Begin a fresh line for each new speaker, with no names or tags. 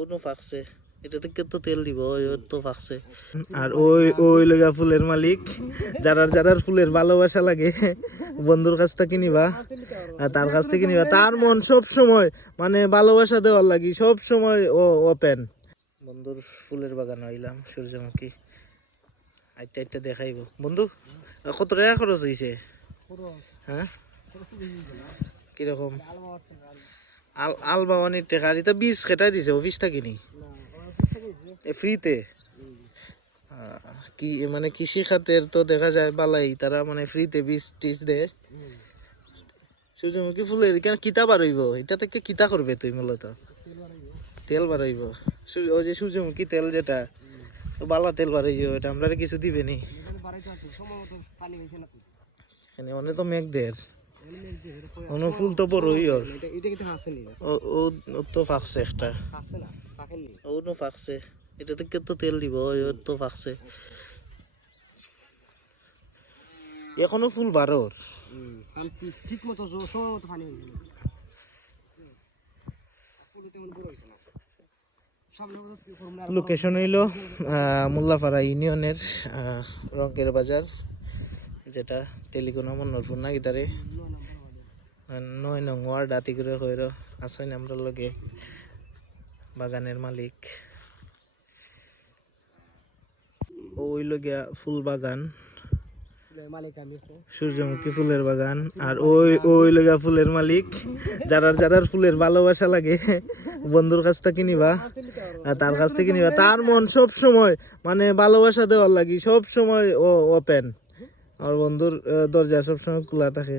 ওনো ফাঁকছে। এটা থেকে তেল দিব? তো ফাঁকছে। আর ওই ওই লগা ফুলের মালিক যারার যারার ফুলের ভালোবাসা লাগে বন্ধুর কাছ থেকে নিবা আর তার কাছ থেকে নিবা। তার মন সব সময় মানে ভালোবাসা দেওয়ার লাগি সব সময় ও ওপেন বন্ধুর ফুলের বাগান হইলাম সূর্যমুখী। আইটা আইটা দেখাইব। বন্ধু কত টাকা খরচ হয়েছে হ্যাঁ? কীরকম? আল আলবাওয়ানির টেকা। আর এটা বীজ কেটাই দিছে অফিসটা কিনি ফ্রিতে কি মানে কৃষি খাতের তো দেখা যায় বালাই, তারা মানে ফ্রিতে বীজ টিজ দেয়। সূর্যমুখী ফুলের, কেন কিতা বাড়ইব এটা থেকে কিতা করবে তুই মূলত? তেল বাড়াইব ওই যে সূর্যমুখী তেল যেটা, বালা তেল বাড়াইব এটা আমরা কিছু দিবে নি। এখানে অনেক তো মেঘদের। অন্য ফুল তো বড়ই ওর। ও ও ও তো ফাঁকছে একটা। ও নো ফাঁকছে। এটা তো তেল দিব ওর তো ফাঁকছে। এখনও ফুল বারোর
ঠিক মতো পানি না।
লোকেশন হইল মোল্লাপাড়া ইউনিয়নের রঙ্কের বাজার যেটা তেলিকোনা মন্নরপুর না গিতারে নয় নং ওয়ার্ড আতি করে হইর আসেন আমরা লগে বাগানের মালিক। ওই ফুল বাগান। সূর্যমুখী ফুলের বাগান। আর ওই ওই লগা ফুলের মালিক। যারার যারার ফুলের ভালোবাসা লাগে, বন্ধুর কাছ থেকে নিবা। আর তার কাছ থেকে নিবা। তার মন সব সময় মানে ভালোবাসা দেওয়ার লাগি সব সময় ও ওপেন আমার বন্ধুর দরজা সবসময় খোলা থাকে।